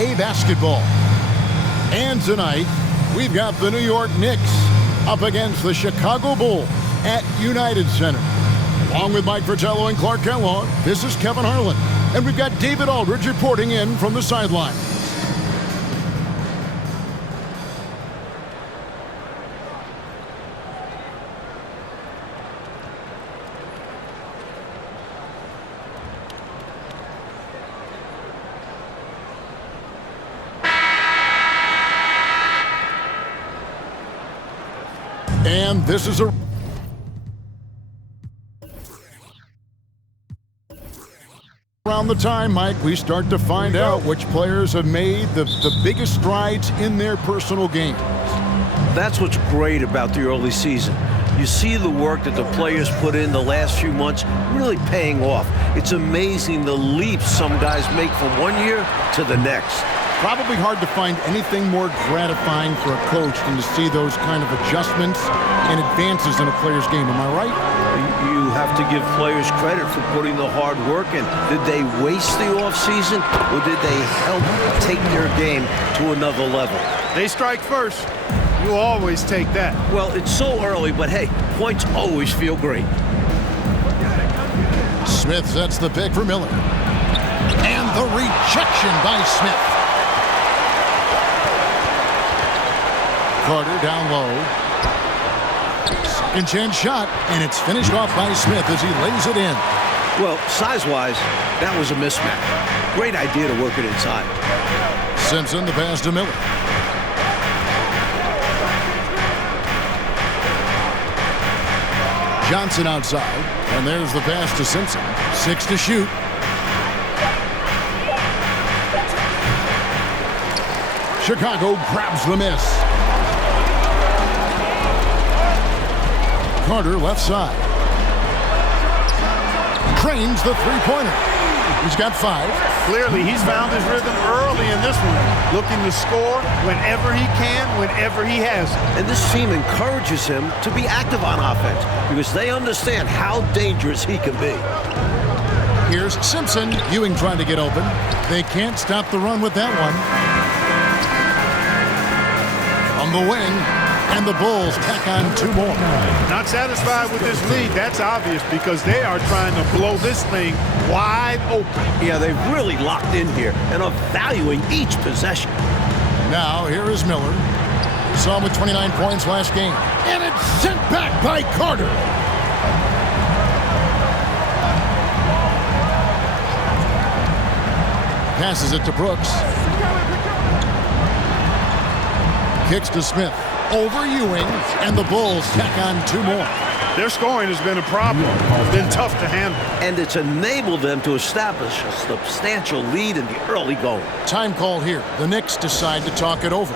A basketball. And tonight, we've got the New York Knicks up against the Chicago Bulls at United Center. Along with Mike Fratello and Clark Kellogg, this is Kevin Harlan. And we've got David Aldridge reporting in from the sideline. And this is around the time, Mike, we start to find out which players have made the biggest strides in their personal games. That's what's great about the early season. You see the work that the players put in the last few months really paying off. It's amazing the leaps some guys make from one year to the next. Probably hard to find anything more gratifying for a coach than to see those kind of adjustments and advances in a player's game. Am I right? You have to give players credit for putting the hard work in. Did they waste the offseason, or did they help take their game to another level? They strike first. You always take that. Well, it's so early, but hey, points always feel great. Smith sets the pick for Miller. And the rejection by Smith. Carter down low. Second chance shot, and it's finished off by Smith as he lays it in. Well, size-wise, that was a mismatch. Great idea to work it inside. Simpson, the pass to Miller. Johnson outside, and there's the pass to Simpson. 6 to shoot. Chicago grabs the miss. Carter left side. Trains the three-pointer. He's got 5. Clearly, he's found his rhythm early in this one, looking to score whenever he can, whenever he has. And this team encourages him to be active on offense because they understand how dangerous he can be. Here's Simpson. Ewing trying to get open. They can't stop the run with that one. On the wing, and the Bulls tack on 2 more. Not satisfied with this lead. That's obvious because they are trying to blow this thing wide open. Yeah, they've really locked in here and are valuing each possession. Now, here is Miller. We saw him with 29 points last game. And it's sent back by Carter. Passes it to Brooks. Kicks to Smith. Over Ewing, and the Bulls tack on 2 more. Their scoring has been a problem. It's been tough to handle. And it's enabled them to establish a substantial lead in the early going. Time call here. The Knicks decide to talk it over.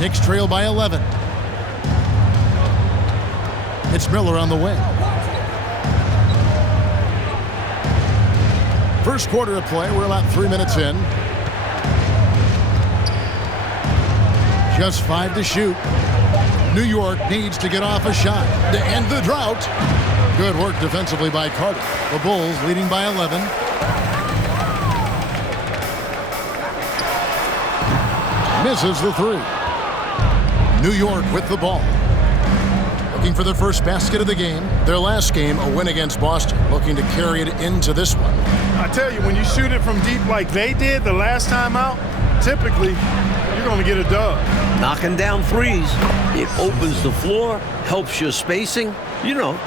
Knicks trail by 11. It's Miller on the wing. First quarter of play. We're about 3 minutes in. Just 5 to shoot. New York needs to get off a shot to end the drought. Good work defensively by Carter. The Bulls leading by 11. Misses the three. New York with the ball. Looking for their first basket of the game. Their last game, a win against Boston. Looking to carry it into this one. I tell you, when you shoot it from deep like they did the last time out, typically you're going to get a dub. Knocking down threes. It opens the floor, helps your spacing. You know,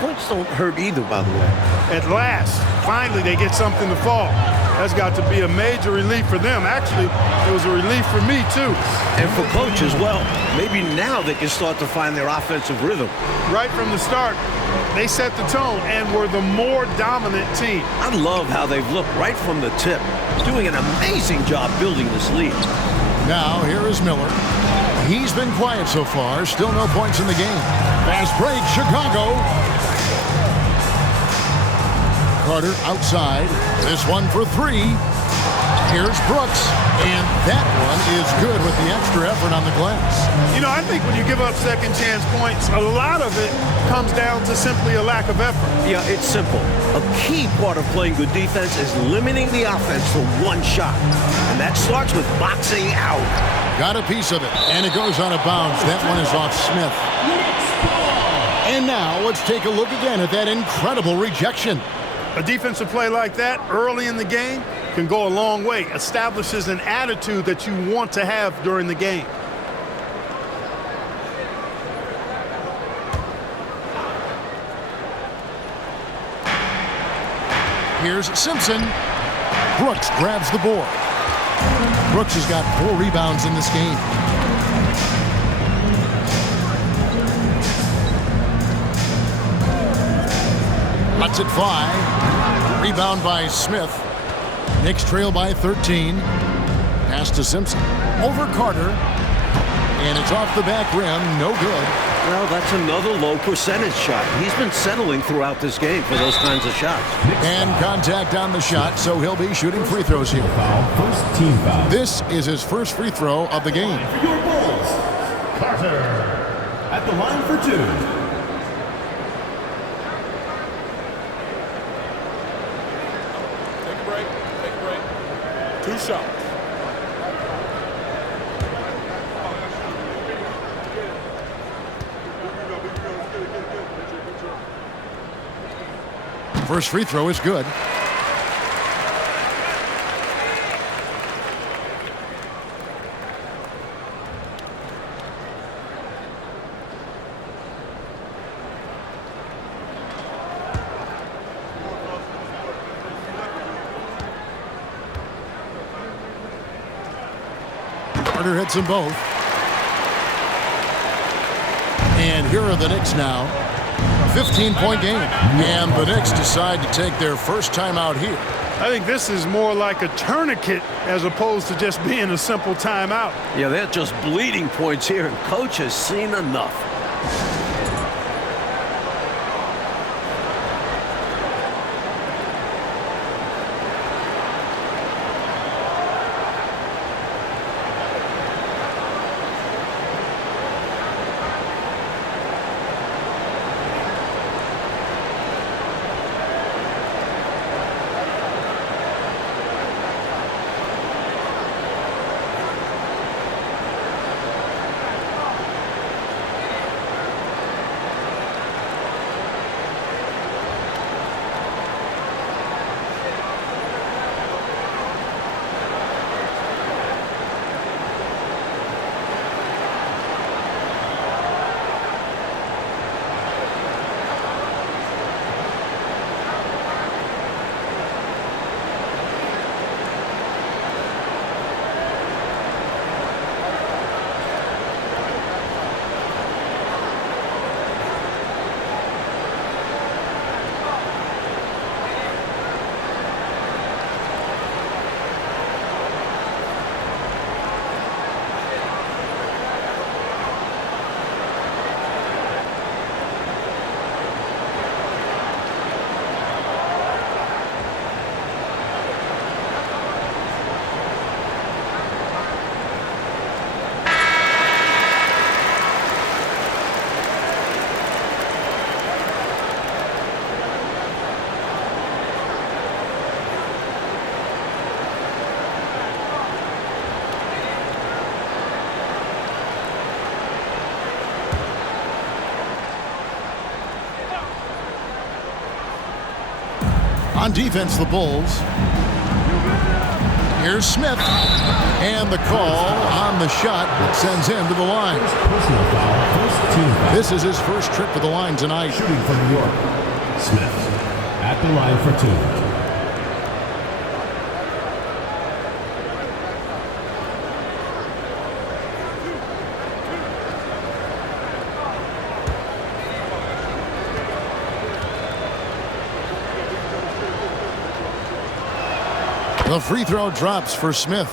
points don't hurt either, by the way. At last, finally they get something to fall. That's got to be a major relief for them. Actually, it was a relief for me, too. And for coach as well. Maybe now they can start to find their offensive rhythm. Right from the start, they set the tone and were the more dominant team. I love how they've looked right from the tip. Doing an amazing job building this lead. Now, here is Miller. He's been quiet so far. Still no points in the game. Fast break, Chicago. Carter outside. This one for three. Here's Brooks. And that one is good with the extra effort on the glass. You know, I think when you give up second chance points, a lot of it comes down to simply a lack of effort. Yeah, it's simple. A key part of playing good defense is limiting the offense to one shot. And that starts with boxing out. Got a piece of it, and it goes out of bounds. That one is off Smith. And now let's take a look again at that incredible rejection. A defensive play like that early in the game can go a long way. Establishes an attitude that you want to have during the game. Here's Simpson. Brooks grabs the board. Brooks has got 4 rebounds in this game. Cuts it 5. Rebound by Smith. Knicks trail by 13. Pass to Simpson. Over Carter. And it's off the back rim. No good. Well, that's another low percentage shot. He's been settling throughout this game for those kinds of shots. And contact on the shot, so he'll be shooting free throws here. First team foul. This is his first free throw of the game. For your Bulls, Carter at the line for 2. Take a break. 2 shots. First free throw is good. Carter hits them both. And here are the Knicks now. 15-point game. And the Knicks decide to take their first timeout here. I think this is more like a tourniquet as opposed to just being a simple timeout. Yeah, they're just bleeding points here, and coach has seen enough. On defense, the Bulls. Here's Smith. And the call on the shot that sends him to the line. Personal foul, first team foul. This is his first trip to the line tonight. Shooting for New York, Smith at the line for 2. The free throw drops for Smith.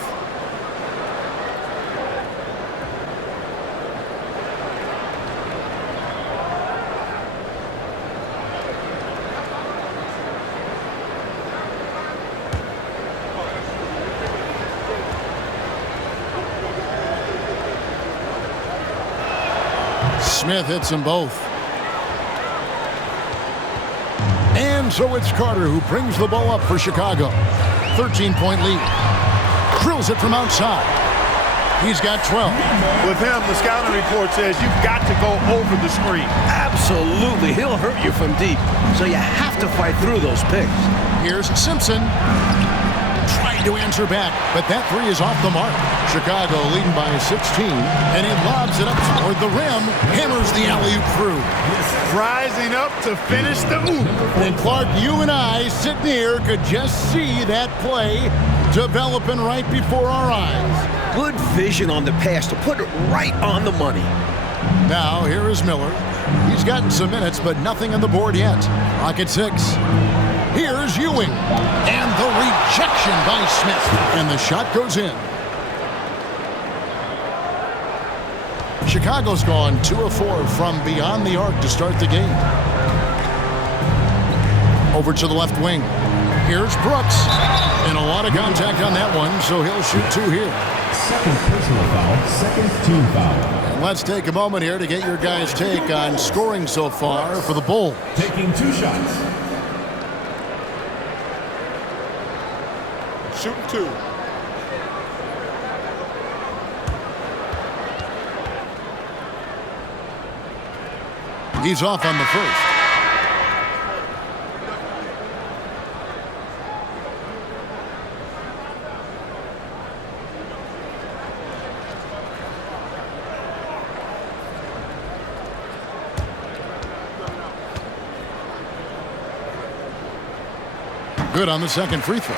Smith hits them both. And so it's Carter who brings the ball up for Chicago. 13-point lead. Drills it from outside. He's got 12. With him, the scouting report says you've got to go over the screen. Absolutely. He'll hurt you from deep. So you have to fight through those picks. Here's Simpson. Trying to answer back, but that three is off the mark. Chicago leading by 16, and he lobs it up toward the rim. Hammers the alley-oop through. Rising up to finish the move. And Clark, you and I sitting here could just see that play developing right before our eyes. Good vision on the pass to put it right on the money. Now, here is Miller. He's gotten some minutes, but nothing on the board yet. Rocket 6. Here's Ewing. And the rejection by Smith. And the shot goes in. Chicago's gone 2 of 4 from beyond the arc to start the game. Over to the left wing. Here's Brooks. And a lot of contact on that one, so he'll shoot 2 here. Second personal foul, second team foul. And let's take a moment here to get your guys' take on scoring so far for the Bulls. Taking 2 shots. Shooting 2. He's off on the first. Good on the second free throw.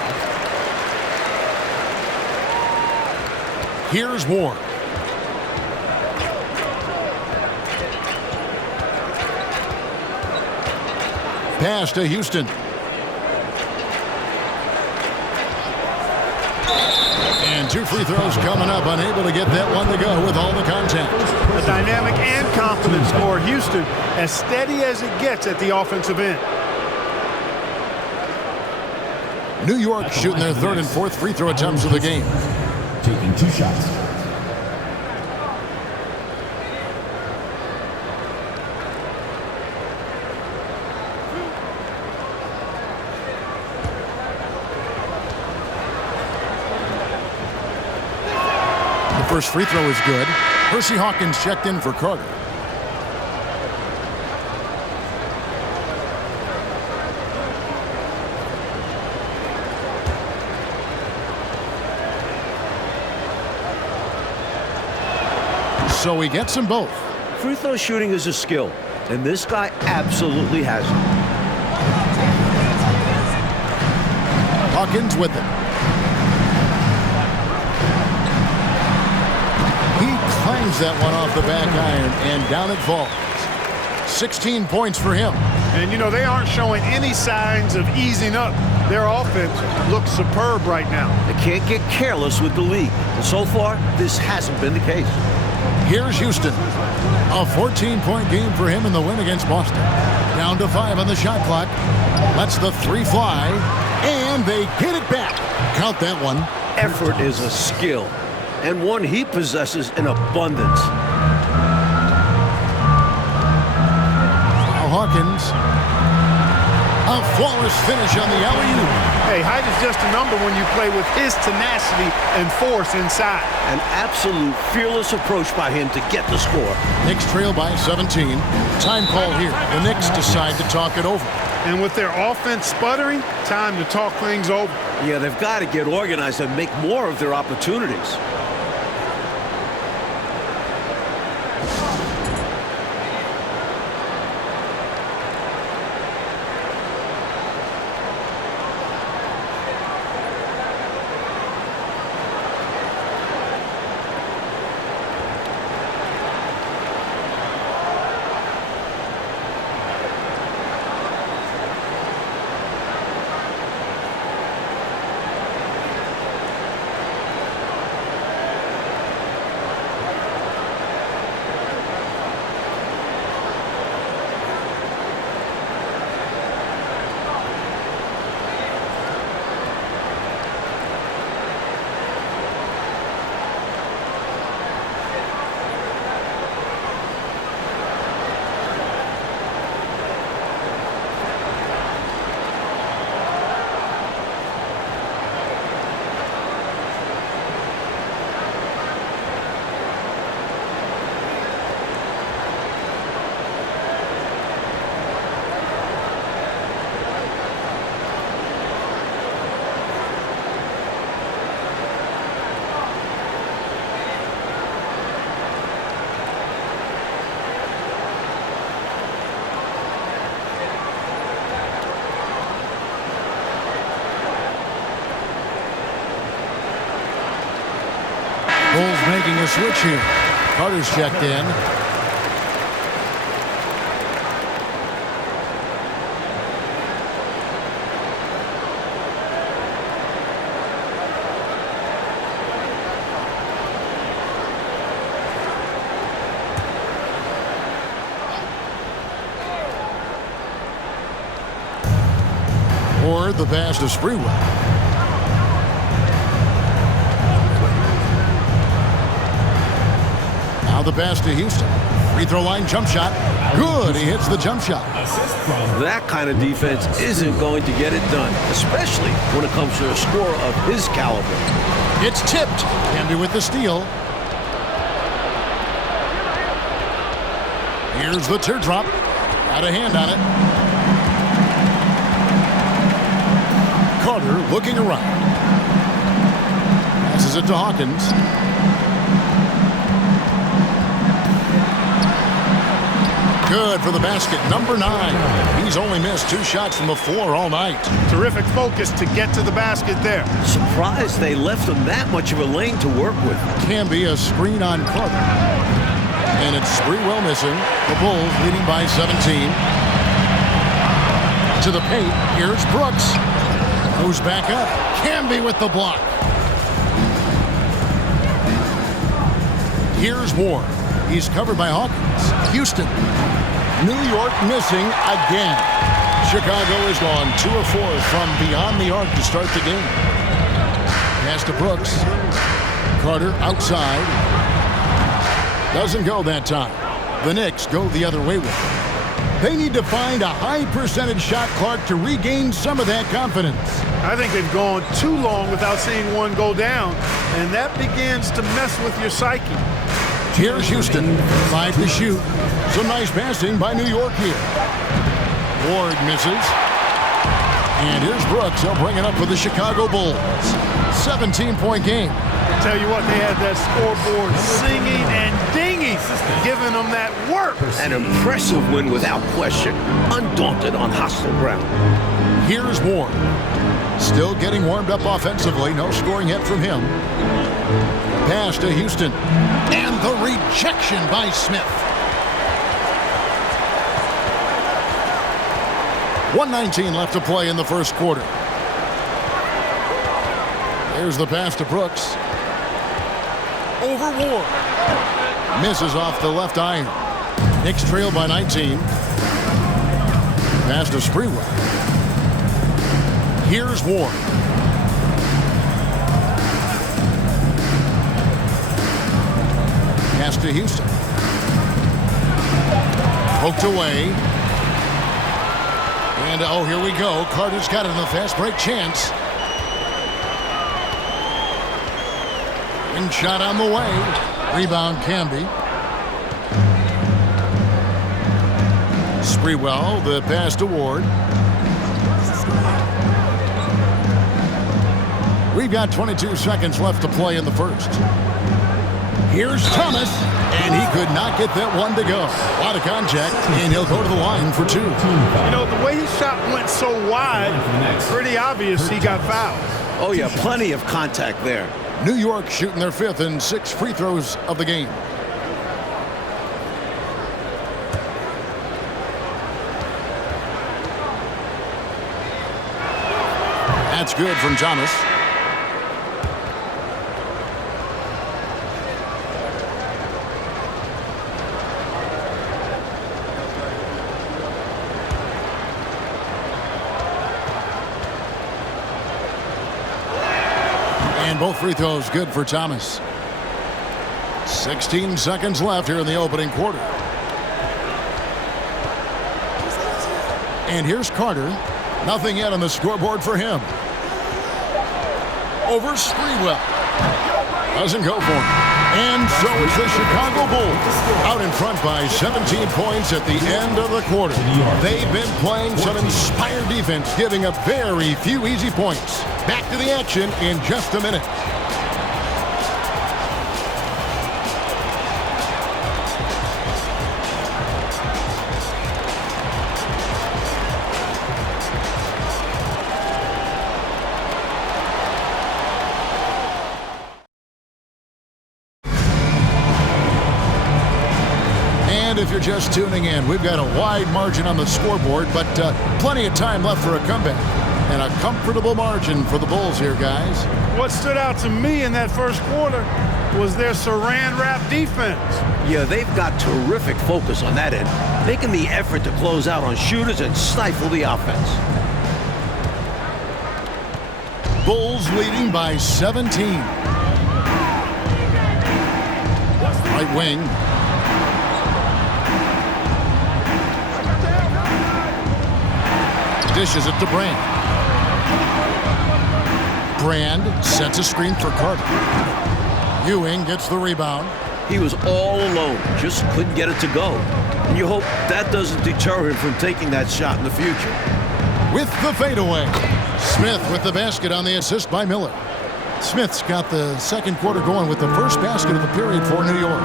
Here's Ward. Pass to Houston. And 2 free throws coming up. Unable to get that one to go with all the contact. A dynamic and confident scorer. Houston as steady as it gets at the offensive end. New York shooting their 3rd and 4th free throw attempts of the game. Taking 2 shots. The first free throw is good. Percy Hawkins checked in for Carter. So he gets them both. Free throw shooting is a skill, and this guy absolutely has it. Hawkins with it. He clangs that one off the back iron, and down it falls. 16 points for him. And, you know, they aren't showing any signs of easing up. Their offense looks superb right now. They can't get careless with the lead, and so far, this hasn't been the case. Here's Houston. A 14-point game for him in the win against Boston. Down to 5 on the shot clock. Lets the 3 fly, and they get it back. Count that one. Effort is a skill, and one he possesses in abundance. Now Hawkins. A flawless finish on the alley-oop. Hey, height is just a number when you play with his tenacity and force inside. An absolute fearless approach by him to get the score. Knicks trail by 17. Time call here. The Knicks decide to talk it over. And with their offense sputtering, time to talk things over. Yeah, they've got to get organized and make more of their opportunities. Bulls making a switch here. Carter's checked in. Or the pass to Sprewell. Now the pass to Houston. Free throw line jump shot. Good. He hits the jump shot. That kind of defense isn't going to get it done, especially when it comes to a scorer of his caliber. It's tipped. Camby with the steal. Here's the teardrop. Got a hand on it. Carter looking around. Passes it to Hawkins. Good for the basket. Number 9. He's only missed 2 shots from the floor all night. Terrific focus to get to the basket there. Surprised they left him that much of a lane to work with. Can be a screen on Carter. And it's Sprewell missing. The Bulls leading by 17. To the paint. Here's Brooks. Goes back up. Camby with the block. Here's Ward. He's covered by Hawkins. Houston. New York missing again. Chicago has gone 2 of 4 from beyond the arc to start the game. Pass to Brooks. Carter outside. Doesn't go that time. The Knicks go the other way with it. They need to find a high percentage shot, Clark, to regain some of that confidence. I think they've gone too long without seeing one go down, and that begins to mess with your psyche. Here's Houston. 5 to shoot. Some nice passing by New York here. Ward misses. And here's Brooks. He'll bring it up for the Chicago Bulls. 17-point game. Tell you what, they had that scoreboard singing and dinging, giving them that work. An impressive win without question. Undaunted on hostile ground. Here's Ward. Still getting warmed up offensively. No scoring yet from him. Pass to Houston. And the rejection by Smith. 1:19 left to play in the first quarter. There's the pass to Brooks. Over Ward. Misses off the left iron. Knicks trail by 19. Pass to Sprewell. Here's Ward. Pass to Houston. Poked away. And oh, here we go. Carter's got it in the fast break chance. Wing shot on the way. Rebound Camby. Sprewell, the pass to Ward. We've got 22 seconds left to play in the first. Here's Thomas, and he could not get that one to go. A lot of contact, and he'll go to the line for 2. You know, the way his shot went so wide, pretty obvious he got fouled. Oh, yeah, plenty of contact there. New York shooting their 5th and 6th free throws of the game. That's good from Thomas. And both free throws good for Thomas. 16 seconds left here in the opening quarter. And here's Carter. Nothing yet on the scoreboard for him. Over Sprewell. Doesn't go for him. And so it's the Chicago Bulls out in front by 17 points at the end of the quarter. They've been playing some inspired defense, giving up very few easy points. Back to the action in just a minute. If you're just tuning in, we've got a wide margin on the scoreboard, but plenty of time left for a comeback. And a comfortable margin for the Bulls here, guys. What stood out to me in that first quarter was their saran wrap defense. Yeah, they've got terrific focus on that end, making the effort to close out on shooters and stifle the offense. Bulls leading by 17. Right wing. Dishes it to Brand. Brand sets a screen for Carter. Ewing gets the rebound. He was all alone, just couldn't get it to go. And you hope that doesn't deter him from taking that shot in the future. With the fadeaway. Smith with the basket on the assist by Miller. Smith's got the second quarter going with the first basket of the period for New York.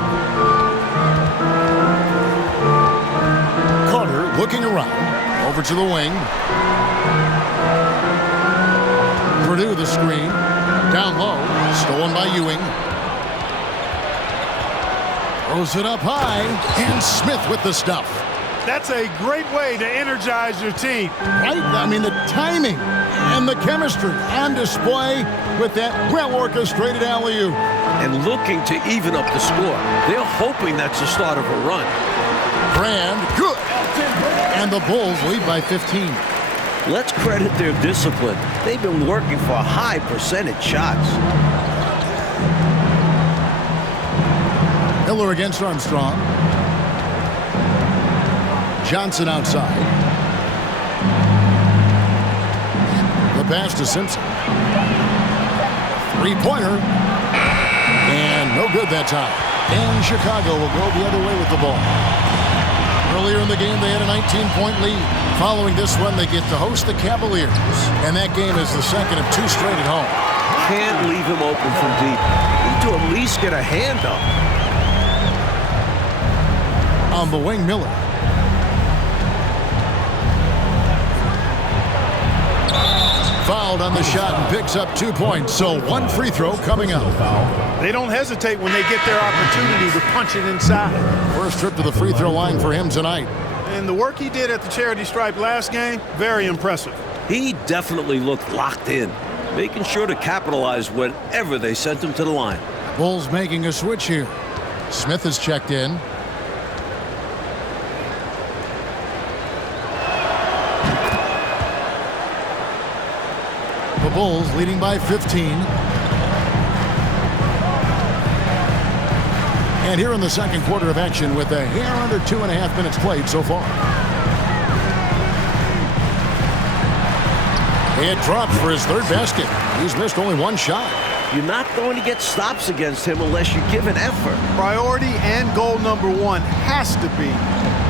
Carter looking around. Over to the wing. Purdue the screen. Down low. Stolen by Ewing. Throws it up high. And Smith with the stuff. That's a great way to energize your team. Right? I mean, the timing and the chemistry on display with that well-orchestrated alley-oop. And looking to even up the score. They're hoping that's the start of a run. Brand, good. And the Bulls lead by 15. Let's credit their discipline. They've been working for high percentage shots. Miller against Armstrong. Johnson outside. The pass to Simpson. Three-pointer. And no good that time. And Chicago will go the other way with the ball. Earlier in the game, they had a 19-point lead. Following this one, they get to host the Cavaliers. And that game is the second of 2 straight at home. Can't leave him open from deep. Need to at least get a hand up. On the wing, Miller. Fouled on the shot and picks up 2 points. So 1 free throw coming up. They don't hesitate when they get their opportunity to punch it inside. First trip to the free throw line for him tonight. And the work he did at the charity stripe last game, very impressive. He definitely looked locked in, making sure to capitalize whenever they sent him to the line. Bulls making a switch here. Smith is checked in. The Bulls leading by 15. And here in the second quarter of action with a hair under 2.5 minutes played so far. It dropped for his third basket. He's missed only 1 shot. You're not going to get stops against him unless you give an effort. Priority and goal number 1 has to be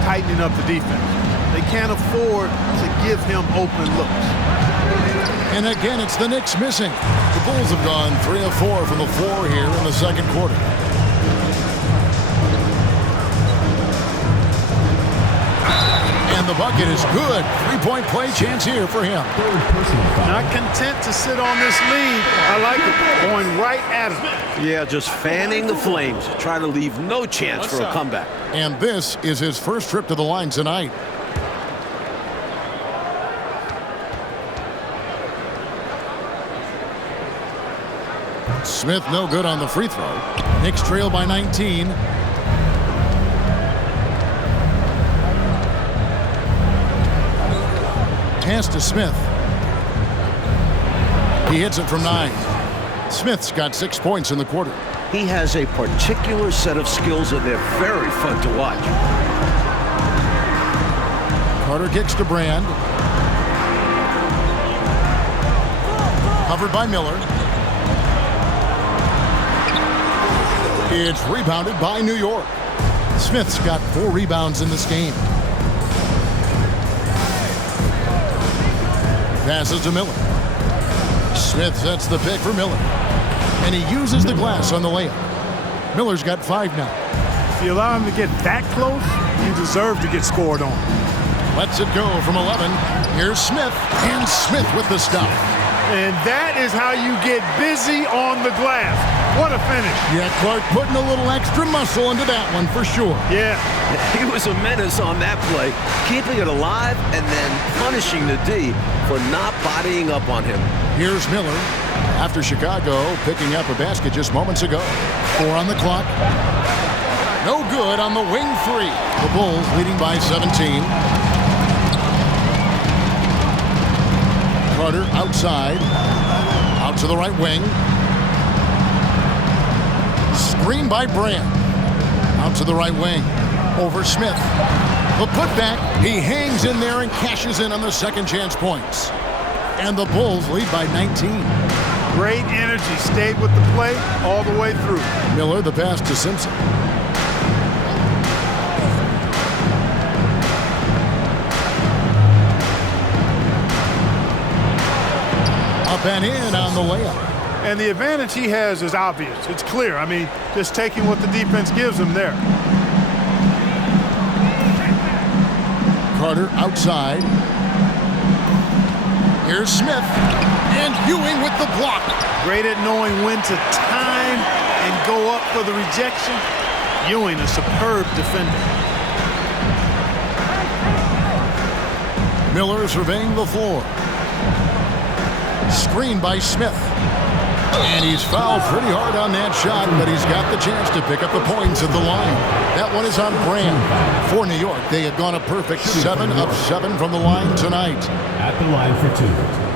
tightening up the defense. They can't afford to give him open looks. And again, it's the Knicks missing. The Bulls have gone 3 of 4 from the floor here in the second quarter. And the bucket is good. Three-point play chance here for him. Not content to sit on this lead. I like it. Going right at him. Yeah, just fanning the flames, trying to leave no chance for a comeback. And this is his first trip to the line tonight. Smith no good on the free throw. Knicks trail by 19. Pass to Smith. He hits it from 9. Smith's got 6 points in the quarter. He has a particular set of skills, and they're very fun to watch. Carter kicks to Brand. Covered by Miller. It's rebounded by New York. Smith's got 4 rebounds in this game. Passes to Miller. Smith sets the pick for Miller. And he uses the glass on the layup. Miller's got 5 now. If you allow him to get that close, you deserve to get scored on. Lets it go from 11. Here's Smith. And Smith with the stop. And that is how you get busy on the glass. What a finish. Yeah, Clark putting a little extra muscle into that one for sure. Yeah. He was a menace on that play, keeping it alive and then punishing the D for not bodying up on him. Here's Miller after Chicago picking up a basket just moments ago. 4 on the clock. No good on the wing 3. The Bulls leading by 17. Carter outside. Out to the right wing. Screen by Brand. Out to the right wing. Over Smith. The putback. He hangs in there and cashes in on the second chance points. And the Bulls lead by 19. Great energy. Stayed with the play all the way through. Miller, the pass to Simpson. Up and in on the layup. And the advantage he has is obvious. It's clear. I mean, just taking what the defense gives him there. Carter outside. Here's Smith. And Ewing with the block. Great at knowing when to time and go up for the rejection. Ewing, a superb defender. Miller surveying the floor. Screen by Smith. And he's fouled pretty hard on that shot, but he's got the chance to pick up the points at the line. That one is on Brand. For New York, they have gone a perfect 7 of 7 from the line tonight. At the line for 2.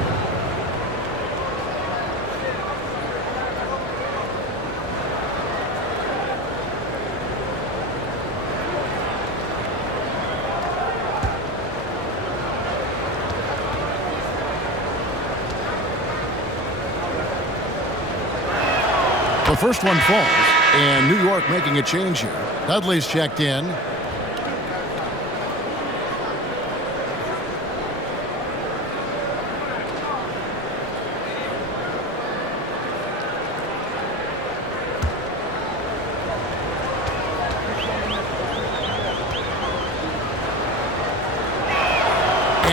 The first one falls, and New York making a change here. Dudley's checked in.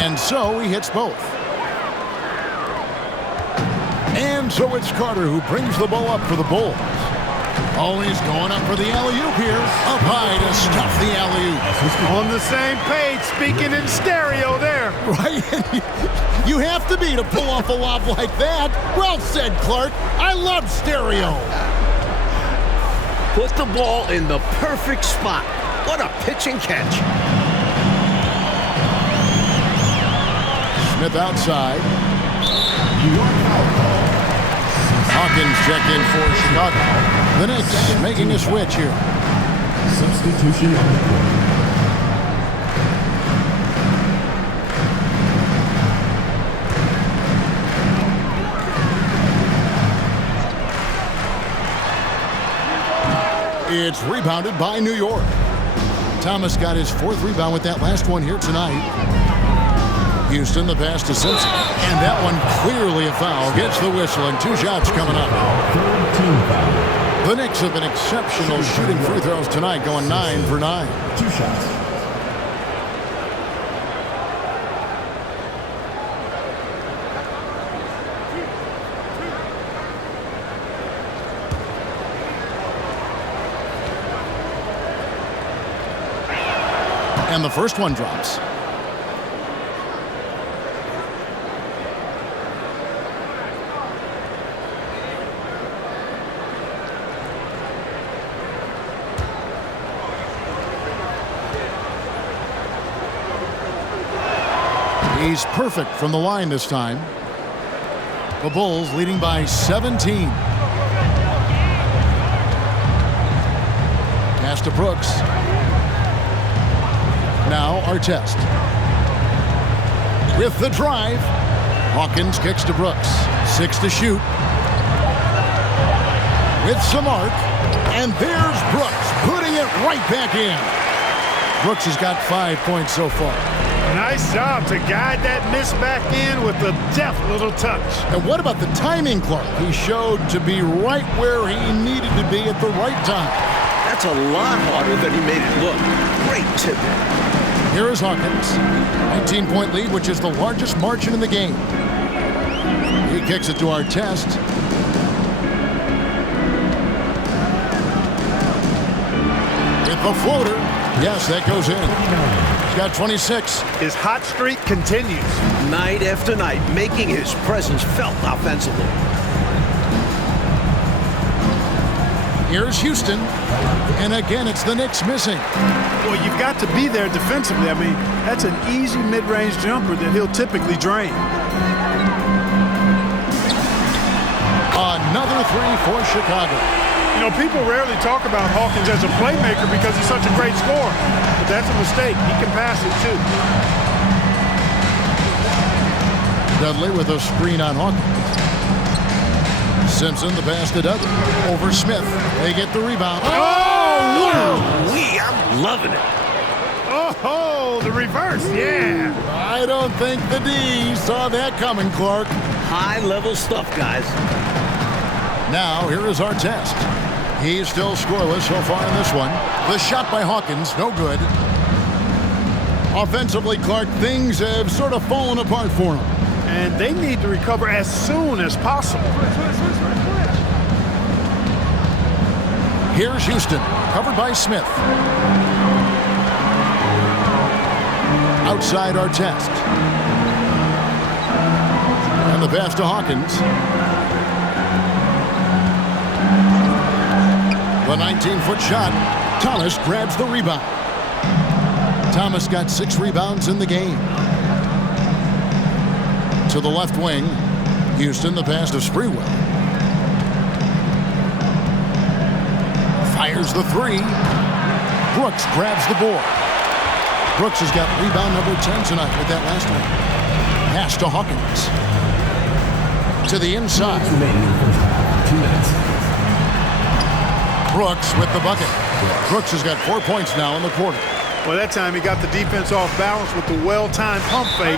And so he hits both. And so it's Carter who brings the ball up for the Bulls. Oh, he's going up for the alley-oop here. Up high to stuff the alley-oop. On the same page, speaking in stereo there. Right? You have to be to pull off a lob like that. Well said, Clark. I love stereo. Put the ball in the perfect spot. What a pitch and catch. Smith outside. Hawkins checked in for Chicago. The Knicks making a switch here. Substitution on the court. It's rebounded by New York. Thomas got his 4th rebound with that last one here tonight. Houston, the pass to Simpson. And that one clearly a foul. Gets the whistle, and 2 shots coming up. Third team foul. The Knicks have been exceptional shooting free throws tonight, going 9 for 9. 2 shots. And the first one drops. He's perfect from the line this time. The Bulls leading by 17. Pass to Brooks. Now Artest. With the drive. Hawkins kicks to Brooks. 6 to shoot. With some arc. And there's Brooks putting it right back in. Brooks has got 5 points so far. Nice job to guide that miss back in with a deft little touch. And what about the timing, Clark? He showed to be right where he needed to be at the right time. That's a lot harder than he made it look. Great tip. Here is Hawkins. 19-point lead, which is the largest margin in the game. He kicks it to Artest. With the floater. Yes, that goes in. He's got 26. His hot streak continues. Night after night, making his presence felt offensively. Here's Houston. And again, it's the Knicks missing. Well, you've got to be there defensively. I mean, that's an easy mid-range jumper that he'll typically drain. Another 3 for Chicago. You know, people rarely talk about Hawkins as a playmaker because he's such a great scorer. But that's a mistake. He can pass it, too. Dudley with a screen on Hawkins. Simpson, the pass to Dudley. Over Smith. They get the rebound. I'm loving it. Oh, the reverse, yeah. I don't think the D saw that coming, Clark. High-level stuff, guys. Now, here is Artest. He's still scoreless so far in this one. The shot by Hawkins, no good. Offensively, Clark, things have sort of fallen apart for him. And they need to recover as soon as possible. Here's Houston, covered by Smith. Outside Artest. And the pass to Hawkins. The 19-foot shot. Thomas grabs the rebound. Thomas got 6 rebounds in the game. To the left wing. Houston, the pass to Sprewell. Fires the 3. Brooks grabs the board. Brooks has got rebound number 10 tonight with that last one. Pass to Hawkins. To the inside. Remaining in the first half. 2 minutes. Brooks with the bucket. Brooks has got 4 points now in the quarter. Well, that time he got the defense off balance with the well-timed pump fake.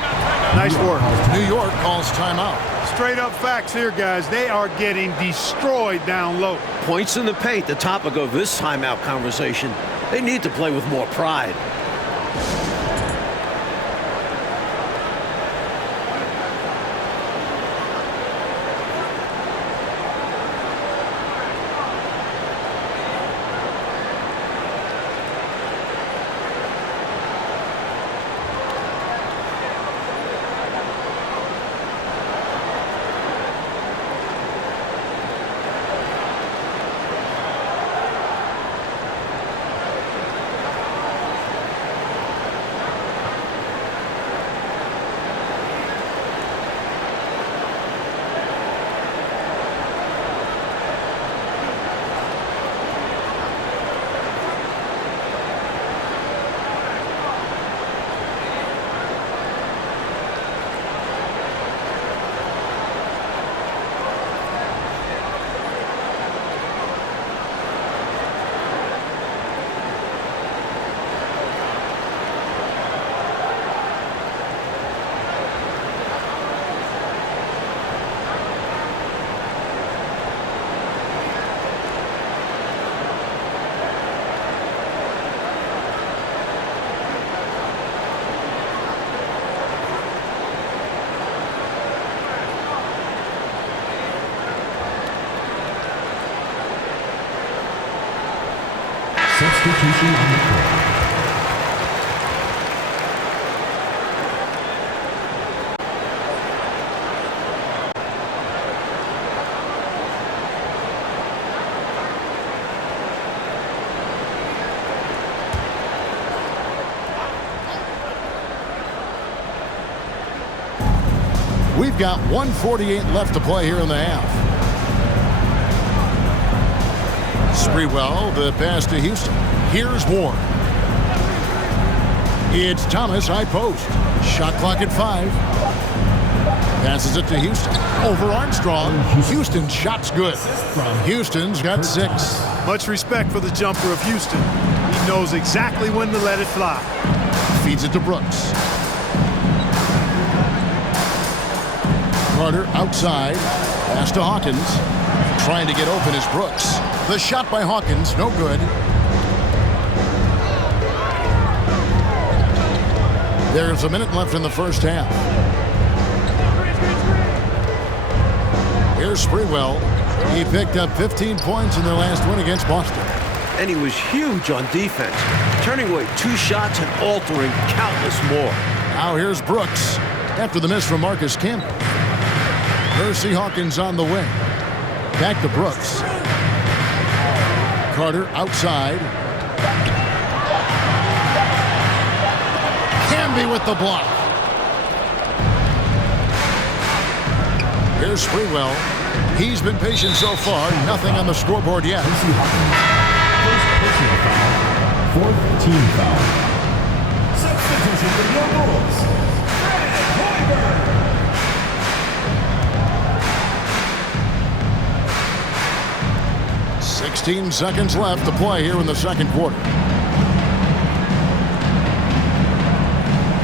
Nice work. New York calls timeout. Straight up facts here, guys. They are getting destroyed down low. Points in the paint, the topic of this timeout conversation. They need to play with more pride. Substitution on the court. We've got 1:48 left to play here in the half. Sprewell, the pass to Houston. Here's Ward. It's Thomas, high post. Shot clock at 5. Passes it to Houston. Over Armstrong. Houston's shot's good. Houston's got 6. Much respect for the jumper of Houston. He knows exactly when to let it fly. Feeds it to Brooks. Carter outside. Pass to Hawkins. Trying to get open is Brooks. The shot by Hawkins, no good. There's a minute left in the first half. Here's Sprewell. He picked up 15 points in their last win against Boston. And he was huge on defense, turning away 2 shots and altering countless more. Now here's Brooks after the miss from Marcus Campbell. Percy Hawkins on the wing. Back to Brooks. Carter outside. Camby with the block. Here's Sprewell. He's been patient so far. Nothing on the scoreboard yet. Percy Hawkins. First personal foul. 4th team foul. Substitution for the Bulls. Fred Hoiberg. 16 seconds left to play here in the second quarter.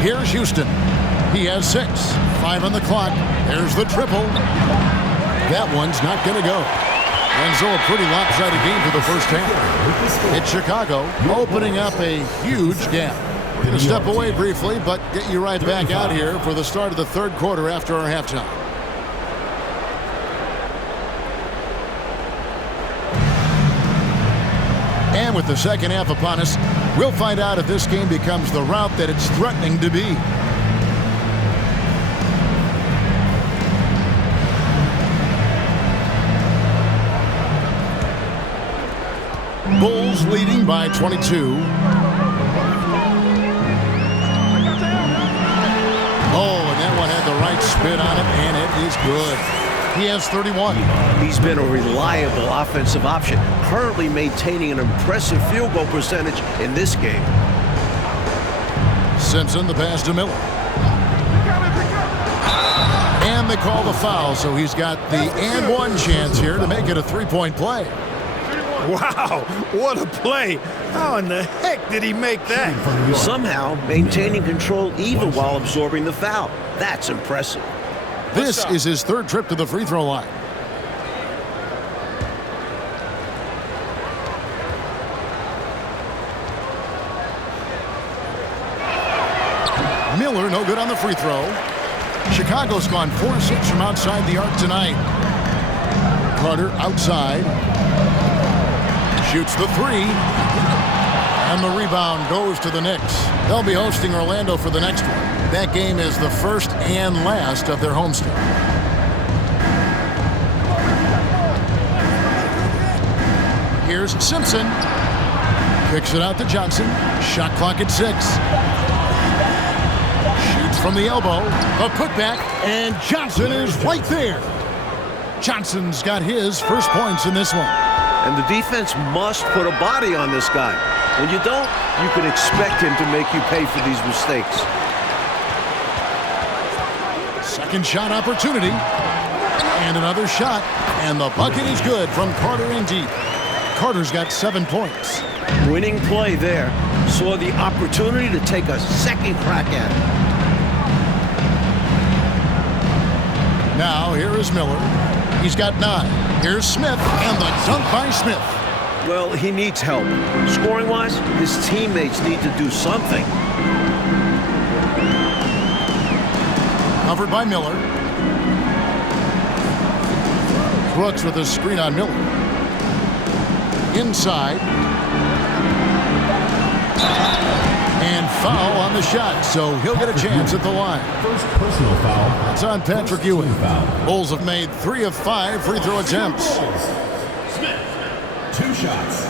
Here's Houston. He has 6. 5 on the clock. There's the triple. That one's not going to go. And so a pretty lopsided game for the first half. It's Chicago opening up a huge gap. We're going to step away briefly, but get you right back out here for the start of the third quarter after our halftime. And with the second half upon us, we'll find out if this game becomes the rout that it's threatening to be. Bulls leading by 22. Oh, and that one had the right spin on it, and it is good. He has 31. He's been a reliable offensive option, currently maintaining an impressive field goal percentage in this game. Simpson, the pass to Miller. And they call the foul, so he's got the and one chance here to make it a 3-point play. Wow, what a play. How in the heck did he make that? Somehow maintaining control even while absorbing the foul. That's impressive. This is his 3rd trip to the free throw line. Miller, no good on the free throw. Chicago's gone 4-6 from outside the arc tonight. Carter outside. Shoots the 3. And the rebound goes to the Knicks. They'll be hosting Orlando for the next one. That game is the first and last of their homestand. Here's Simpson. Kicks it out to Johnson. Shot clock at 6. Shoots from the elbow. A putback. And Johnson is right there. Johnson's got his first points in this one. And the defense must put a body on this guy. When you don't, you can expect him to make you pay for these mistakes. Second shot opportunity. And another shot. And the bucket is good from Carter in deep. Carter's got 7 points. Winning play there. Saw the opportunity to take a second crack at it. Now here is Miller. He's got 9. Here's Smith. And the dunk by Smith. Well, he needs help. Scoring-wise, his teammates need to do something. Covered by Miller. Brooks with a screen on Miller. Inside. foul on the shot, so he'll get a chance at the line. First personal foul. It's on Patrick Ewing. Foul. Bulls have made 3 of 5 free throw attempts. Smith, 2 shots.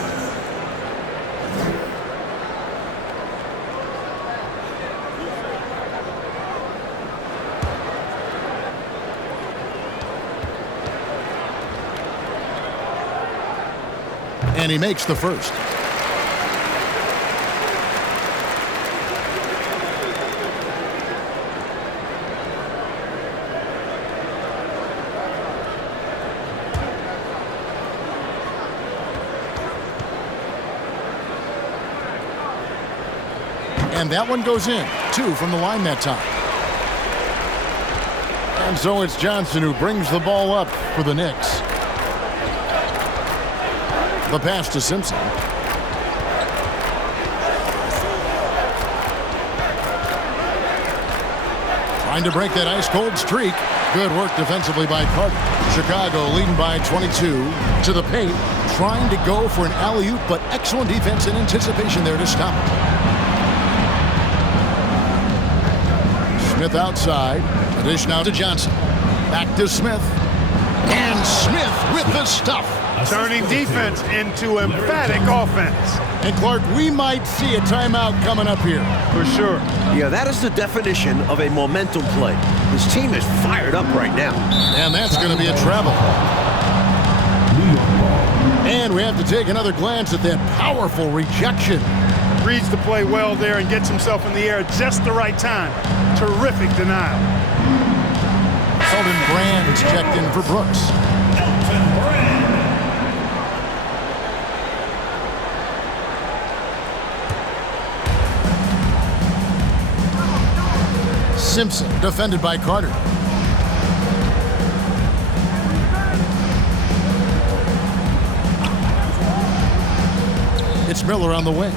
And he makes the first. And that one goes in. 2 from the line that time. And so it's Johnson who brings the ball up for the Knicks. The pass to Simpson. Trying to break that ice-cold streak. Good work defensively by Carter. Chicago leading by 22 to the paint. Trying to go for an alley-oop, but excellent defense and anticipation there to stop it. Smith outside. A dish now to Johnson. Back to Smith. And Smith with the stuff. Turning defense into emphatic offense. And Clark, we might see a timeout coming up here. For sure. Yeah, that is the definition of a momentum play. His team is fired up right now. And that's going to be a travel. And we have to take another glance at that powerful rejection. Reads the play well there and gets himself in the air at just the right time. Terrific denial. Elton Brand's checked in for Brooks. Elton Brand. Simpson defended by Carter. It's Miller on the wing.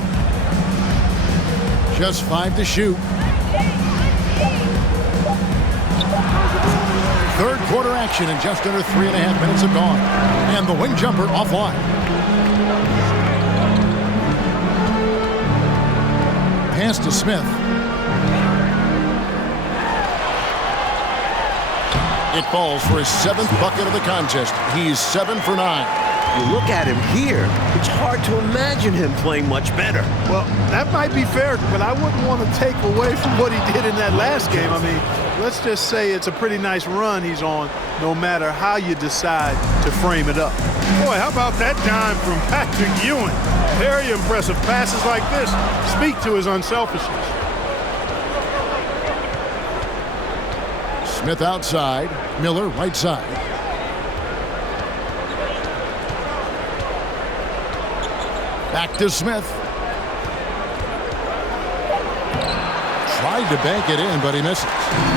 Just 5 to shoot. Third quarter action in just under 3.5 minutes have gone. And the wing jumper offline. Pass to Smith. It falls for his 7th bucket of the contest. He's 7 for 9. You look at him here, it's hard to imagine him playing much better. Well, that might be fair, but I wouldn't want to take away from what he did in that last game. I mean, let's just say it's a pretty nice run he's on, no matter how you decide to frame it up. Boy, how about that dime from Patrick Ewing? Very impressive. Passes like this speak to his unselfishness. Smith outside. Miller right side. Back to Smith. Tried to bank it in, but he misses.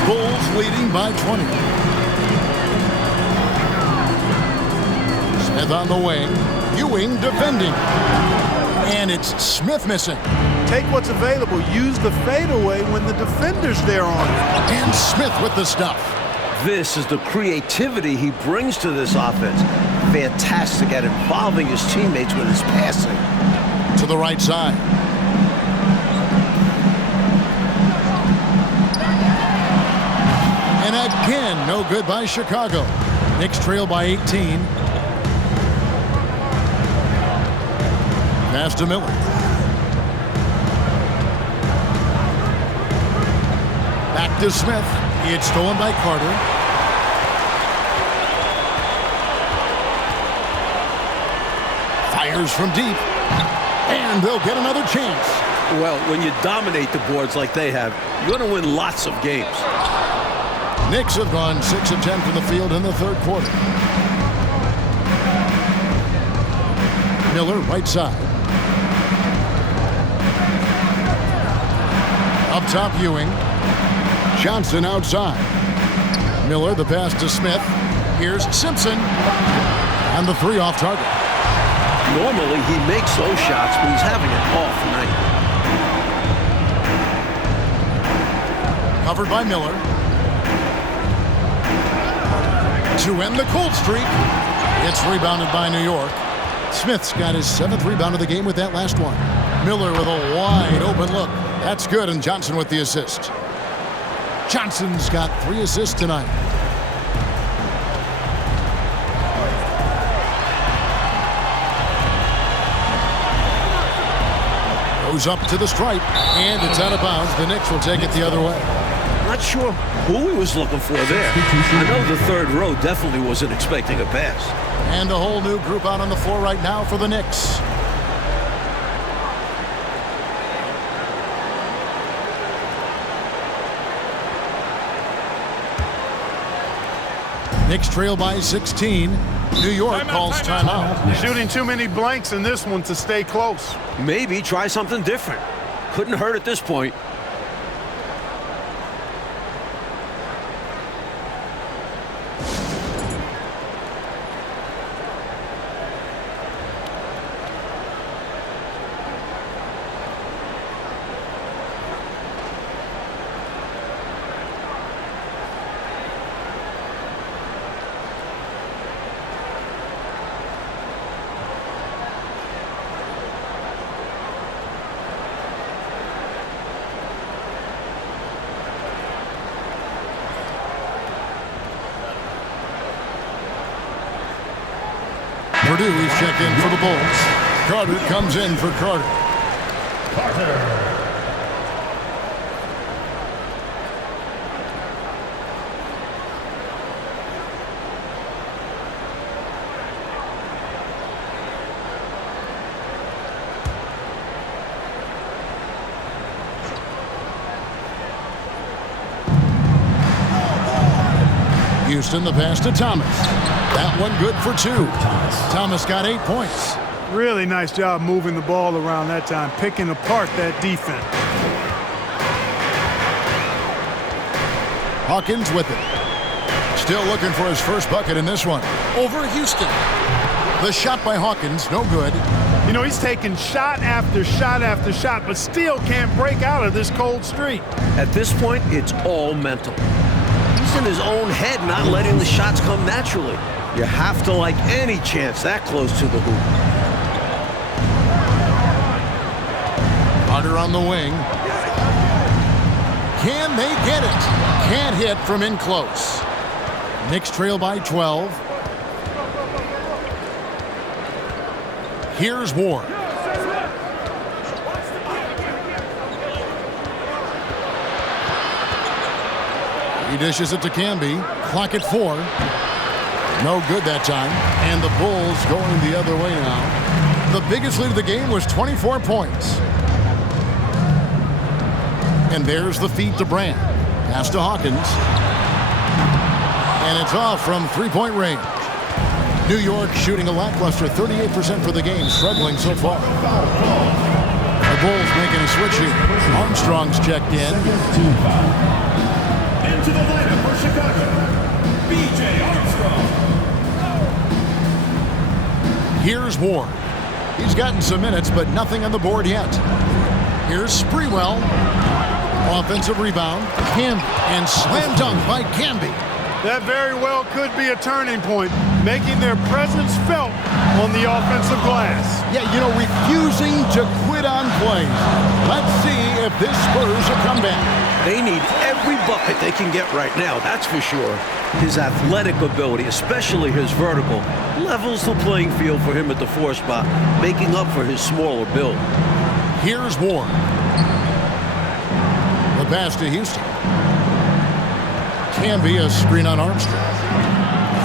Bulls leading by 20. Smith on the wing. Ewing defending. And it's Smith missing. Take what's available. Use the fadeaway when the defender's there on it. And Smith with the stuff. This is the creativity he brings to this offense. Fantastic at involving his teammates with his passing. To the right side. And again, no good by Chicago. Knicks trail by 18. Pass to Miller. Back to Smith. It's stolen by Carter. Fires from deep. And they'll get another chance. Well, when you dominate the boards like they have, you're going to win lots of games. Knicks have gone 6 of 10 from the field in the third quarter. Miller right side. Up top, Ewing. Johnson outside. Miller, the pass to Smith. Here's Simpson. And the 3 off target. Normally, he makes those shots, but he's having an off night. Covered by Miller. To end the cold streak. It's rebounded by New York. Smith's got his 7th rebound of the game with that last one. Miller with a wide open look. That's good, and Johnson with the assist. Johnson's got 3 assists tonight. Goes up to the stripe, and it's out of bounds. The Knicks will take it the other way. Not sure who he was looking for there. I know the third row definitely wasn't expecting a pass. And a whole new group out on the floor right now for the Knicks. Knicks trail by 16. New York calls timeout. Shooting too many blanks in this one to stay close. Maybe try something different. Couldn't hurt at this point. Purdue is checked in for the Bulls. Carter comes in for Carter. Houston, the pass to Thomas. That one good for 2. Thomas got 8 points. Really nice job moving the ball around that time, picking apart that defense. Hawkins with it. Still looking for his first bucket in this one. Over Houston. The shot by Hawkins, no good. You know, he's taking shot after shot after shot, but still can't break out of this cold streak. At this point, it's all mental. He's in his own head, not letting the shots come naturally. You have to like any chance that close to the hoop. Carter on the wing. Can they get it? Can't hit from in close. Knicks trail by 12. Here's Ward. He dishes it to Camby. Clock at 4. No good that time. And the Bulls going the other way now. The biggest lead of the game was 24 points. And there's the feed to Brand. Pass to Hawkins. And it's off from three-point range. New York shooting a lackluster 38% for the game, struggling so far. The Bulls making a switch here. Armstrong's checked in. Into the lineup for Chicago, B.J. Armstrong. Here's Ward. He's gotten some minutes, but nothing on the board yet. Here's Sprewell. Offensive rebound. Camby. And slam dunk by Camby. That very well could be a turning point, making their presence felt on the offensive glass. Yeah, you know, refusing to quit on play. Let's see if this spurs a comeback. They need every bucket they can get right now, that's for sure. His athletic ability, especially his vertical, levels the playing field for him at the 4 spot, making up for his smaller build. Here's Ward. The pass to Houston. Can be a screen on Armstrong.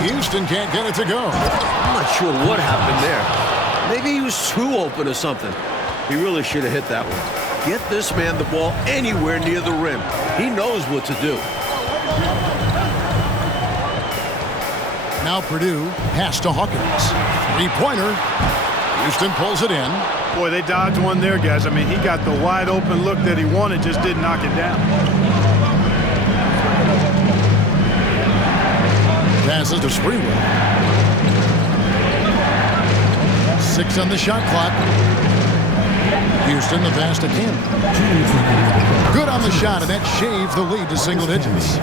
Houston can't get it to go. I'm not sure what happened there. Maybe he was too open or something. He really should have hit that one. Get this man the ball anywhere near the rim. He knows what to do. Now Purdue, pass to Hawkins. Three-pointer. Houston pulls it in. Boy, they dodged one there, guys. I mean, he got the wide open look that he wanted, just didn't knock it down. Passes to Sprewell. 6 on the shot clock. Houston, the pass to Camby. Good on the shot, and that shaves the lead to single digits.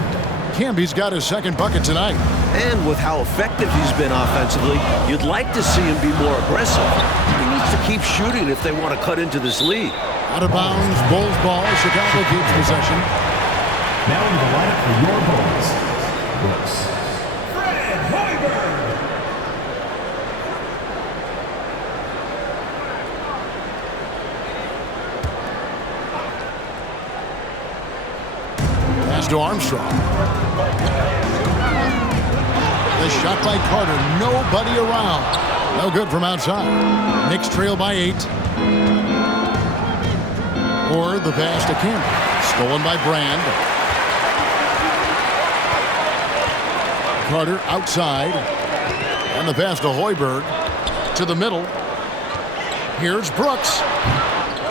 Camby's got his second bucket tonight. And with how effective he's been offensively, you'd like to see him be more aggressive. He needs have to keep shooting if they want to cut into this lead. Out of bounds, Bulls ball. Chicago keeps possession. Now into the lineup for your Bulls. Brooks. Fred Hoiberg. Pass to Armstrong. The shot by Carter. Nobody around. No good from outside. Knicks trail by 8. Or the pass to Campbell. Stolen by Brand. Carter outside. And the pass to Hoiberg. To the middle. Here's Brooks.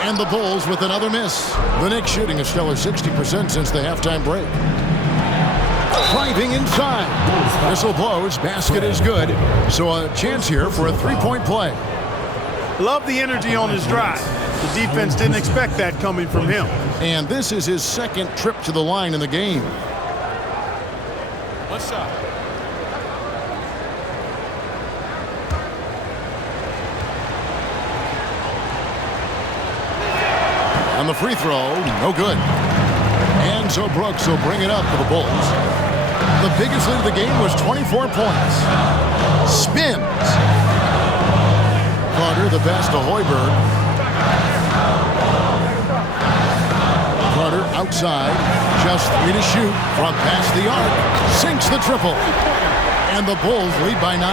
And the Bulls with another miss. The Knicks shooting a stellar 60% since the halftime break. Driving inside. Whistle blows. Basket is good. So a chance here for a three-point play. Love the energy on his drive. The defense didn't expect that coming from him. And this is his second trip to the line in the game. One shot. On the free throw, no good. And so Brooks will bring it up for the Bulls. The biggest lead of the game was 24 points. Spins. Carter, the pass to Hoiberg. Carter outside, just 3 to shoot from past the arc. Sinks the triple. And the Bulls lead by 9.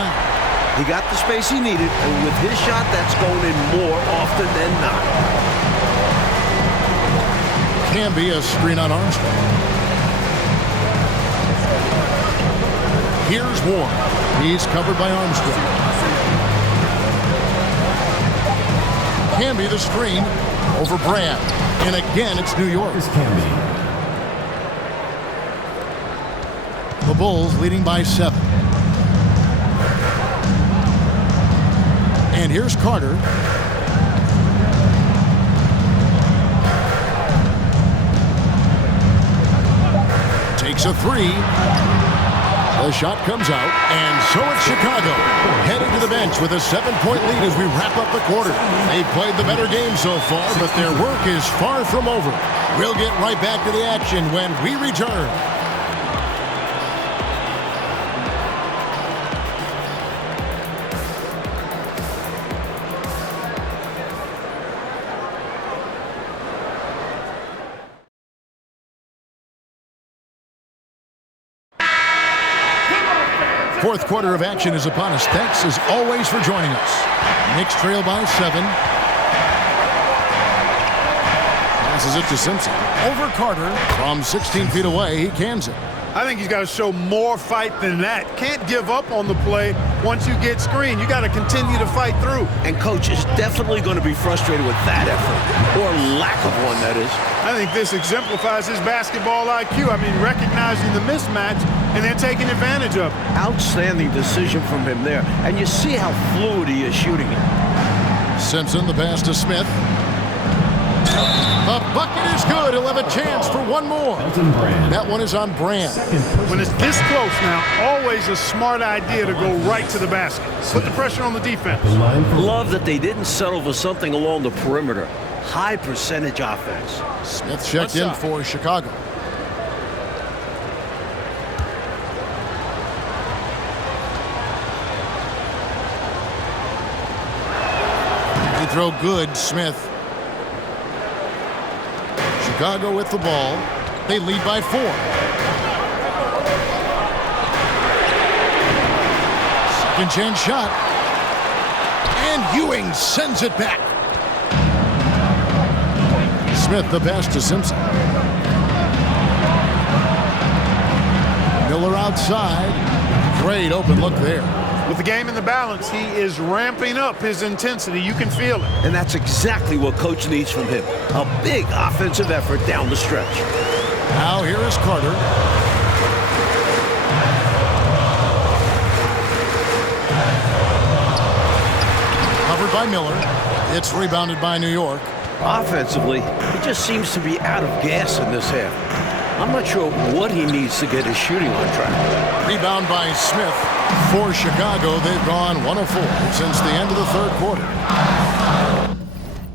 He got the space he needed, and with his shot, that's going in more often than not. Can be a screen on Armstrong. Here's Warren. He's covered by Armstrong. Can be the screen over Brand. And again, it's New York. Is Camby. The Bulls leading by 7. And here's Carter. Takes a 3. The shot comes out, and so it's Chicago heading to the bench with a 7-point lead as we wrap up the quarter. They've played the better game so far, but their work is far from over. We'll get right back to the action when we return. Fourth quarter of action is upon us. Thanks as always for joining us. Knicks trail by 7. Passes it to Simpson. Over Carter from 16 feet away. He cans it. I think he's got to show more fight than that. Can't give up on the play once you get screened. You got to continue to fight through. And coach is definitely going to be frustrated with that effort, or lack of one, that is. I think this exemplifies his basketball IQ. I mean, recognizing the mismatch and then taking advantage of it. Outstanding decision from him there. And you see how fluid he is shooting it. Simpson, the pass to Smith. The bucket is good. He'll have a chance for one more. That one is on Brand. When it's this close now, always a smart idea to go right to the basket. Put the pressure on the defense. Love that they didn't settle for something along the perimeter. High percentage offense. Smith checked in for Chicago. He throw good, Smith. Chicago with the ball. They lead by 4. Second chance shot. And Ewing sends it back. Smith the pass to Simpson. Miller outside. Great open look there. With the game in the balance, he is ramping up his intensity. You can feel it. And that's exactly what coach needs from him. A big offensive effort down the stretch. Now here is Carter. Covered by Miller. It's rebounded by New York. Offensively, he just seems to be out of gas in this half. I'm not sure what he needs to get his shooting on track. Rebound by Smith. For Chicago, they've gone 1 of 4 since the end of the third quarter.